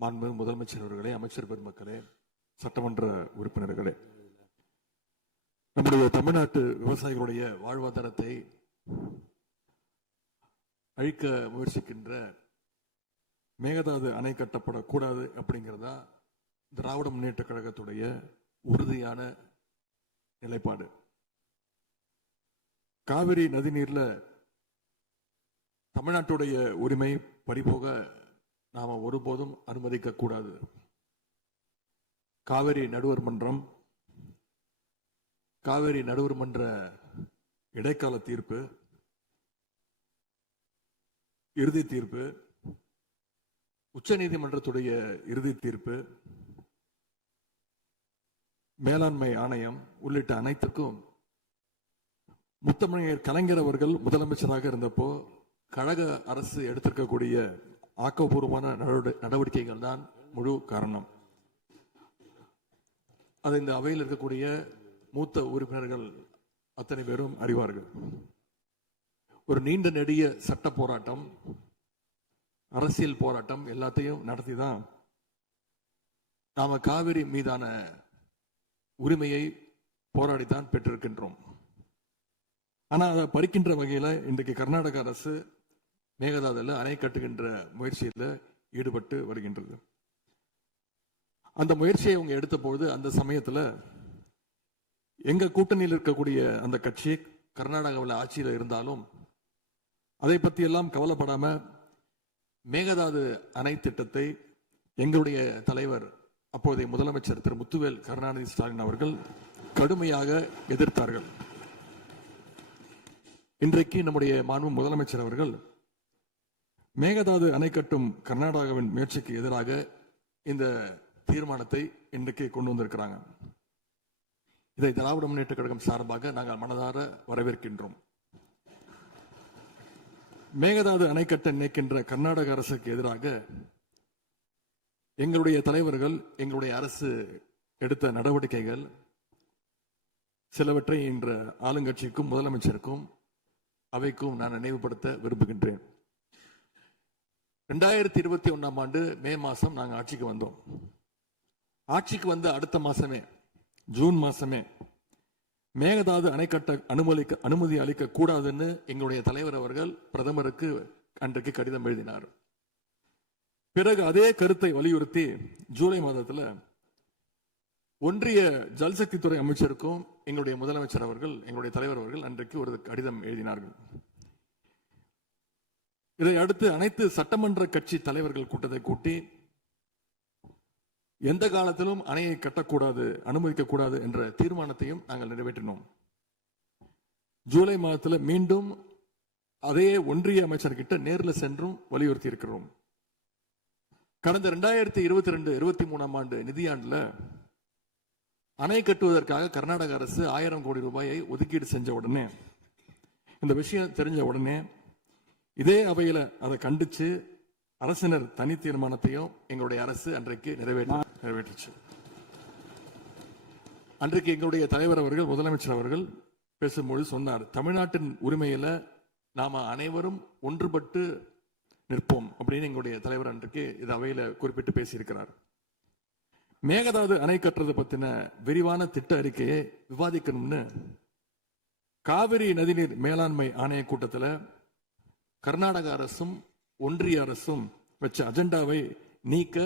மாண்புமிகு முதலமைச்சர் அவர்களே, அமைச்சர் பெருமக்களே, சட்டமன்ற உறுப்பினர்களே, நம்முடைய தமிழ்நாட்டு விவசாயிகளுடைய வாழ்வாதாரத்தை அழிக்க முயற்சிக்கின்ற மேகதாது அணை கட்டப்படக்கூடாது அப்படிங்கிறதா திராவிட முன்னேற்ற கழகத்துடைய உறுதியான நிலைப்பாடு. காவிரி நதிநீர்ல தமிழ்நாட்டுடைய உரிமை பறிபோக நாம ஒருபோதும் அனுமதிக்க கூடாது. காவிரி நடுவர் மன்றம், காவிரி நடுவர் மன்ற இடைக்கால தீர்ப்பு, இறுதி தீர்ப்பு, உச்ச நீதிமன்றத்துடைய இறுதி தீர்ப்பு, மேலாண்மை ஆணையம் உள்ளிட்ட அனைத்துக்கும் முத்தமிழர் கலைஞர் அவர்கள் முதலமைச்சராக இருந்தப்போ கழக அரசு எடுத்திருக்கக்கூடிய ஆக்கப்பூர்வமான நடவடிக்கைகள் தான் முழு காரணம். அதை இந்த அவையில் இருக்கக்கூடிய மூத்த உறுப்பினர்கள் அத்தனை பேரும் அறிவார்கள். ஒரு நீண்ட நெடிய சட்ட போராட்டம், அரசியல் போராட்டம் எல்லாத்தையும் நடத்தி தான் நாம காவிரி மீதான உரிமையை போராடித்தான் பெற்றிருக்கின்றோம். ஆனா அதை பறிக்கின்ற வகையில இன்றைக்கு கர்நாடக அரசு மேகதாதுல அணை கட்டுகின்ற முயற்சியில் ஈடுபட்டு வருகின்றது. அந்த முயற்சியை அவங்க எடுத்த பொழுது அந்த சமயத்துல எங்க கூட்டணியில் இருக்கக்கூடிய அந்த கட்சி கர்நாடகாவில் ஆட்சியில் இருந்தாலும் அதை பத்தி எல்லாம் கவலைப்படாம மேகதாது அணை திட்டத்தை எங்களுடைய தலைவர் அப்போதைய முதலமைச்சர் திரு முத்துவேல் கருணாநிதி ஸ்டாலின் அவர்கள் கடுமையாக எதிர்த்தார்கள். இன்றைக்கு நம்முடைய மாண்பு முதலமைச்சர் அவர்கள் மேகதாது அணை கட்டும் கர்நாடகாவின் முயற்சிக்கு எதிராக இந்த தீர்மானத்தை இன்றைக்கு கொண்டு வந்திருக்கிறாங்க. இதை திராவிட முன்னேற்ற கழகம் சார்பாக நாங்கள் மனதார வரவேற்கின்றோம். மேகதாது அணை கட்ட நினைக்கின்ற கர்நாடக அரசுக்கு எதிராக எங்களுடைய தலைவர்கள், எங்களுடைய அரசு எடுத்த நடவடிக்கைகள் சிலவற்றை இன்று ஆளுங்கட்சிக்கும் முதலமைச்சருக்கும் அவைக்கும் நான் நினைவுபடுத்த விரும்புகின்றேன். 2021 ஆண்டு மே மாசம் நாங்கள் ஆட்சிக்கு வந்தோம். ஆட்சிக்கு வந்த அடுத்த மாசமே, ஜூன் மாசமே மேகதாது அணை கட்ட அனுமதி அளிக்க கூடாதுன்னு எங்களுடைய தலைவர் அவர்கள் பிரதமருக்கு அன்றைக்கு கடிதம் எழுதினார். பிறகு அதே கருத்தை வலியுறுத்தி ஜூலை மாதத்துல ஒன்றிய ஜல்சக்தித்துறை அமைச்சருக்கும் எங்களுடைய முதலமைச்சர் அவர்கள், எங்களுடைய தலைவர் அவர்கள் அன்றைக்கு ஒரு கடிதம் எழுதினார்கள். இதை அடுத்து அனைத்து சட்டமன்ற கட்சி தலைவர்கள் கூட்டத்தை கூட்டி எந்த காலத்திலும் அணையை கட்டக்கூடாது, அனுமதிக்க கூடாது என்ற தீர்மானத்தையும் நாங்கள் நிறைவேற்றினோம். ஜூலை மாதத்தில் மீண்டும் அதே ஒன்றிய அமைச்சர்கிட்ட நேரில் சென்றும் வலியுறுத்தி இருக்கிறோம். கடந்த 2022-23 ஆண்டு நிதியாண்டுல அணை கட்டுவதற்காக கர்நாடக அரசு 1000 கோடி ரூபாயை ஒதுக்கீடு செஞ்ச உடனே, இந்த விஷயம் தெரிஞ்ச உடனே இதே அவையில அதை கண்டிச்சு அரசினர் தனி தீர்மானத்தையும் எங்களுடைய அரசு அன்றைக்கு நிறைவேற்றுச்சு. அன்றைக்கு எங்களுடைய தலைவர் அவர்கள், முதலமைச்சர் அவர்கள் பேசும்போது சொன்னார், தமிழ்நாட்டின் உரிமையில நாம அனைவரும் ஒன்றுபட்டு நிற்போம் அப்படின்னு எங்களுடைய தலைவர் அன்றைக்கு இது அவையில குறிப்பிட்டு பேசியிருக்கிறார். மேகதாது அணை கட்டுறது பத்தின விரிவான திட்ட அறிக்கையை விவாதிக்கணும்னு காவிரி நதிநீர் மேலாண்மை ஆணைய கூட்டத்தில் கர்நாடக அரசும் ஒன்றிய அரசும் வச்ச அஜெண்டாவை நீக்க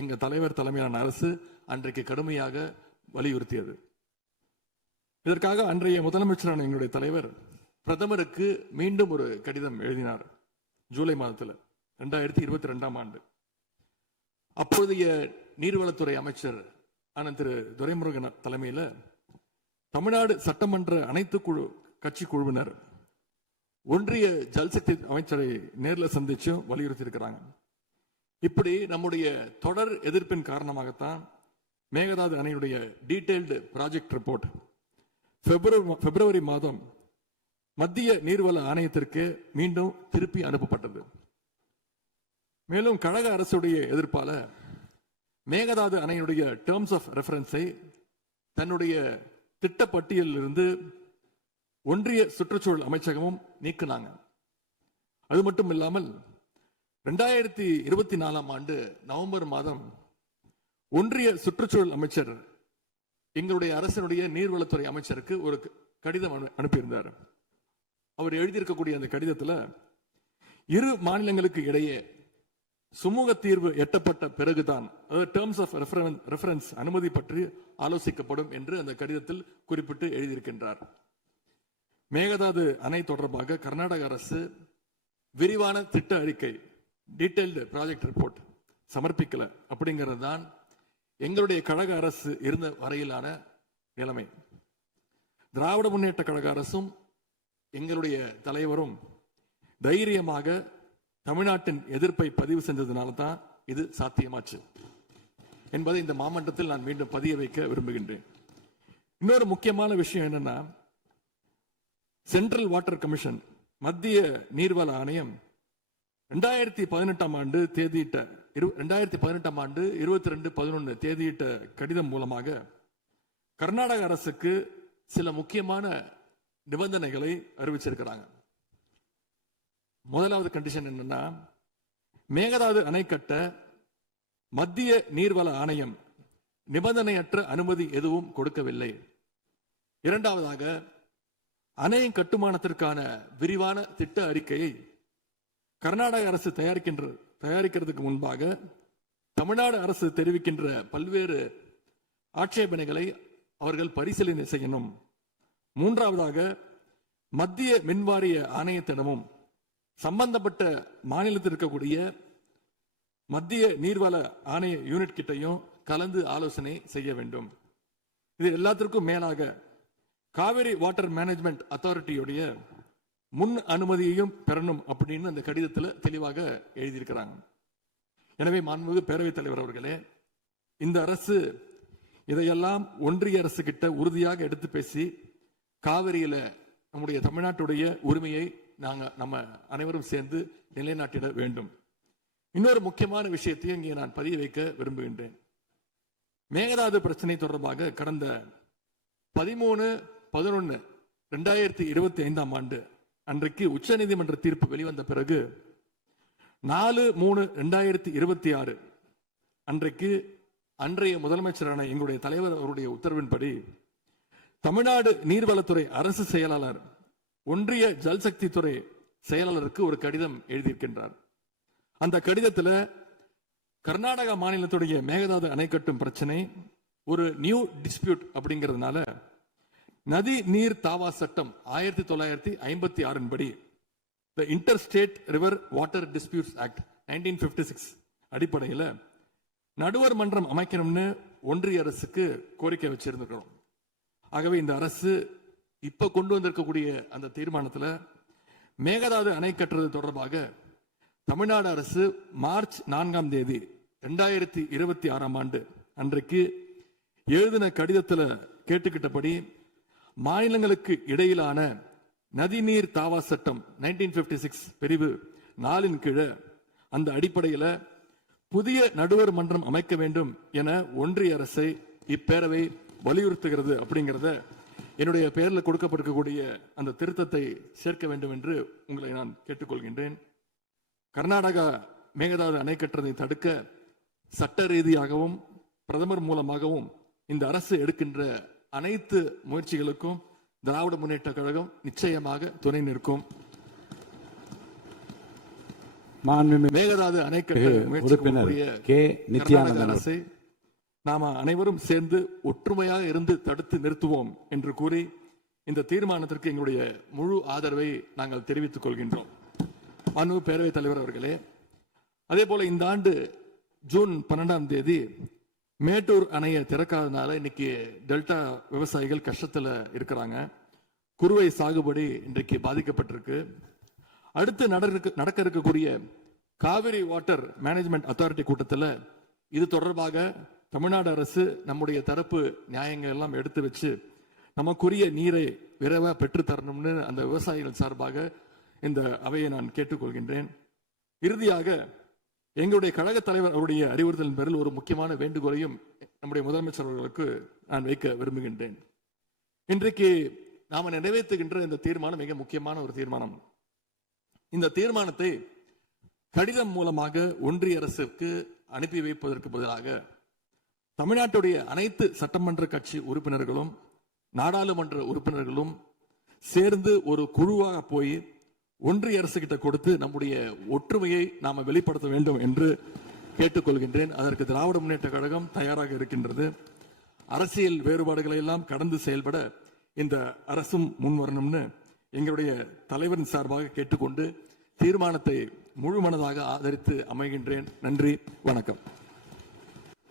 எங்க தலைவர் தலைமையிலான அரசு அன்றைக்கு கடுமையாக வலியுறுத்தியது. இதற்காக அன்றைய முதலமைச்சரான எங்களுடைய தலைவர் பிரதமருக்கு மீண்டும் ஒரு கடிதம் எழுதினார் ஜூலை மாதத்தில் 2022 ஆண்டு. அப்போதைய நீர்வளத்துறை அமைச்சர் ஆன திரு துரைமுருகன் தலைமையில் தமிழ்நாடு சட்டமன்ற அனைத்து கட்சி குழுவினர் ஒன்றிய ஜல்சக்தி அமைச்சரை நேரில் சந்திச்சு வலியுறுத்தி இருக்கிறாங்க. இப்படி நம்முடைய தொடர் எதிர்ப்பின் காரணமாகத்தான் மேகதாது அணையுடைய டீடைல்டு ப்ராஜெக்ட் ரிப்போர்ட் பிப்ரவரி மாதம் மத்திய நீர்வள ஆணையத்திற்கு மீண்டும் திருப்பி அனுப்பப்பட்டது. மேலும் கழக அரசுடைய எதிர்ப்பால மேகதாது அணையுடைய டேர்ம்ஸ் ஆஃப் ரெஃபரன்ஸை தன்னுடைய திட்டப்பட்டியலில் இருந்து ஒன்றிய சுற்றுச்சூழல் அமைச்சகமும் நீக்கினாங்க. அது மட்டும் இல்லாமல் 2024 நவம்பர் மாதம் ஒன்றிய சுற்றுச்சூழல் அமைச்சர் எங்களுடைய அரசினுடைய நீர்வளத்துறை அமைச்சருக்கு ஒரு கடிதம் அனுப்பியிருந்தார். அவர் எழுதியிருக்கக்கூடிய அந்த கடிதத்தில் இரு மாநிலங்களுக்கு இடையே சுமூக தீர்வு எட்டப்பட்ட பிறகுதான், அதாவது டேர்ம்ஸ் ஆஃப் ரெஃபரன்ஸ் அனுமதி பற்றி ஆலோசிக்கப்படும் என்று அந்த கடிதத்தில் குறிப்பிட்டு எழுதியிருக்கின்றார். மேகதாது அணை தொடர்பாக கர்நாடக அரசு விரிவான திட்ட அறிக்கை, டீடைல்டு ப்ராஜெக்ட் ரிப்போர்ட் சமர்ப்பிக்கல அப்படிங்கிறது தான் எங்களுடைய கழக அரசு இருந்த வரையிலான நிலைமை. திராவிட முன்னேற்ற கழக அரசும் எங்களுடைய தலைவரும் தைரியமாக தமிழ்நாட்டின் எதிர்ப்பை பதிவு செஞ்சதுனால தான் இது சாத்தியமாச்சு என்பதை இந்த மாமன்றத்தில் நான் மீண்டும் பதிய வைக்க விரும்புகின்றேன். இன்னொரு முக்கியமான விஷயம் என்னன்னா, சென்ட்ரல் வாட்டர் கமிஷன், மத்திய நீர்வள ஆணையம் 2018 ஆண்டு தேதியிட்ட 2018 ஆண்டு 22/11 தேதியிட்ட கடிதம் மூலமாக கர்நாடக அரசுக்கு சில முக்கியமான நிபந்தனைகளை அறிவிச்சிருக்கிறாங்க. முதலாவது கண்டிஷன் என்னன்னா, மேகதாது அணை கட்ட மத்திய நீர்வள ஆணையம் நிபந்தனையற்ற அனுமதி எதுவும் கொடுக்கவில்லை. இரண்டாவதாக, அணையின் கட்டுமானத்திற்கான விரிவான திட்ட அறிக்கையை கர்நாடக அரசு தயாரிக்கிறதுக்கு முன்பாக தமிழ்நாடு அரசு தெரிவிக்கின்ற பல்வேறு ஆட்சேபனைகளை அவர்கள் பரிசீலனை செய்யணும். மூன்றாவதாக, மத்திய மின்வாரிய ஆணையத்திடமும் சம்பந்தப்பட்ட மாநிலத்தில் இருக்கக்கூடிய மத்திய நீர்வள ஆணைய யூனிட் கிட்டையும் கலந்து ஆலோசனை செய்ய வேண்டும். இது எல்லாத்திற்கும் மேலாக காவிரி வாட்டர் மேனேஜ்மெண்ட் அத்தாரிட்டியுடைய முன் அனுமதியையும் பெறணும் அப்படின்னு அந்த கடிதத்தில் தெளிவாக எழுதியிருக்கிறாங்க. எனவே மாண்புமிகு பேரவைத் தலைவர் அவர்களே, இந்த அரசு இதையெல்லாம் ஒன்றிய அரசு கிட்ட உறுதியாக எடுத்து பேசி காவிரியில நம்முடைய தமிழ்நாட்டுடைய உரிமையை நம்ம அனைவரும் சேர்ந்து நிலைநாட்டிட வேண்டும். இன்னொரு முக்கியமான விஷயத்தையும் இங்கே நான் பதிய வைக்க விரும்புகின்றேன். மேகதாது பிரச்சனை தொடர்பாக கடந்த 13/11/2025 ஆண்டு அன்றைக்கு உச்ச நீதிமன்ற தீர்ப்பு வெளிவந்த பிறகு 4/3/2026 அன்றைக்கு அன்றைய முதலமைச்சரான எங்களுடைய தலைவர் அவருடைய உத்தரவின்படி தமிழ்நாடு நீர்வளத்துறை அரசு செயலாளர் ஒன்றிய ஜல்சக்தி துறை செயலாளருக்கு ஒரு கடிதம் எழுதியிருக்கின்றார். அந்த கடிதத்தில் கர்நாடக மாநிலத்துடைய மேகதாது அணை கட்டும் பிரச்சனை ஒரு நியூ டிஸ்பியூட் அப்படிங்கிறதுனால நதி நீர் தாவா சட்டம் 1956 படி The Interstate River Water Disputes Act 1956 அடிப்படையில் நடுவர் மன்றம் அமைக்கணும்னு ஒன்றிய அரசுக்கு கோரிக்கை வச்சிருக்கிறோம். ஆகவே இந்த அரசு இப்ப கொண்டு வந்திருக்கக்கூடிய அந்த தீர்மானத்தில் மேகதாது அணை கட்டுறது தொடர்பாக தமிழ்நாடு அரசு மார்ச் 4ஆம் தேதி 2026 ஆண்டு அன்றைக்கு எழுதின கடிதத்தில் கேட்டுக்கிட்டபடி மாநிலங்களுக்கு இடையிலான நதிநீர் தாவா சட்டம் 1956 பிரிவு 4 கீழே அந்த அடிப்படையில் புதிய நடுவர் மன்றம் அமைக்க வேண்டும் என ஒன்றிய அரசை இப்பேரவை வலியுறுத்துகிறது அப்படிங்கிறத என்னுடைய பெயரில் கொடுக்கப்பட்டிருக்கக்கூடிய அந்த திருத்தத்தை சேர்க்க வேண்டும் என்று உங்களை நான் கேட்டுக்கொள்கின்றேன். கர்நாடகா மேகதாது அணை கட்டுறதை தடுக்க சட்ட ரீதியாகவும் பிரதமர் மூலமாகவும் இந்த அரசு எடுக்கின்ற அனைத்து முயற்சிகளுக்கும் திராவிட முன்னேற்ற கழகம் நிச்சயமாக துணை நிற்கும். மேகதாது அணை கட்ட முயற்சி அரசை நாம அனைவரும் சேர்ந்து ஒற்றுமையாக இருந்து தடுத்து நிறுத்துவோம் என்று கூறி இந்த தீர்மானத்திற்கு எங்களுடைய முழு ஆதரவை நாங்கள் தெரிவித்துக் கொள்கின்றோம். மாண்புமிகு பேரவைத் தலைவர் அவர்களே, அதே போல இந்த ஆண்டு ஜூன் 12ஆம் தேதி மேட்டூர் அணையை திறக்காதனால இன்னைக்கு டெல்டா விவசாயிகள் கஷ்டத்துல இருக்கிறாங்க. குறுவை சாகுபடி இன்றைக்கு பாதிக்கப்பட்டிருக்கு. அடுத்து நடக்க இருக்கக்கூடிய காவிரி வாட்டர் மேனேஜ்மெண்ட் அத்தாரிட்டி கூட்டத்தில் இது தொடர்பாக தமிழ்நாடு அரசு நம்முடைய தரப்பு நியாயங்கள் எல்லாம் எடுத்து வச்சு நமக்குரிய நீரை விரைவாக பெற்று தரணும்னு அந்த விவசாயிகள் சார்பாக இந்த அவையை நான் கேட்டுக்கொள்கின்றேன். இறுதியாக எங்களுடைய கழக தலைவர் அவருடைய அறிவுறுத்தலின் பேரில் ஒரு முக்கியமான வேண்டுகோளையும் நம்முடைய முதலமைச்சர் அவர்களுக்கு நான் வைக்க விரும்புகின்றேன். இன்றைக்கு நாம நிறைவேற்றுகின்ற இந்த தீர்மானம் மிக முக்கியமான ஒரு தீர்மானம். இந்த தீர்மானத்தை கடிதம் மூலமாக ஒன்றிய அரசிற்கு அனுப்பி வைப்பதற்கு பதிலாக தமிழ்நாட்டுடைய அனைத்து சட்டமன்ற கட்சி உறுப்பினர்களும் நாடாளுமன்ற உறுப்பினர்களும் சேர்ந்து ஒரு குழுவாக போய் ஒன்றிய அரசு கிட்ட கொடுத்து நம்முடைய ஒற்றுமையை நாம வெளிப்படுத்த வேண்டும் என்று கேட்டுக்கொள்கின்றேன். அதற்கு திராவிட முன்னேற்ற கழகம் தயாராக இருக்கின்றது. அரசியல் வேறுபாடுகளை எல்லாம் கடந்து செயல்பட இந்த அரசும் முன்வரணும்னு எங்களுடைய தலைவரின் சார்பாக கேட்டுக்கொண்டு தீர்மானத்தை முழுமனதாக ஆதரித்து அமைகின்றேன். நன்றி, வணக்கம்.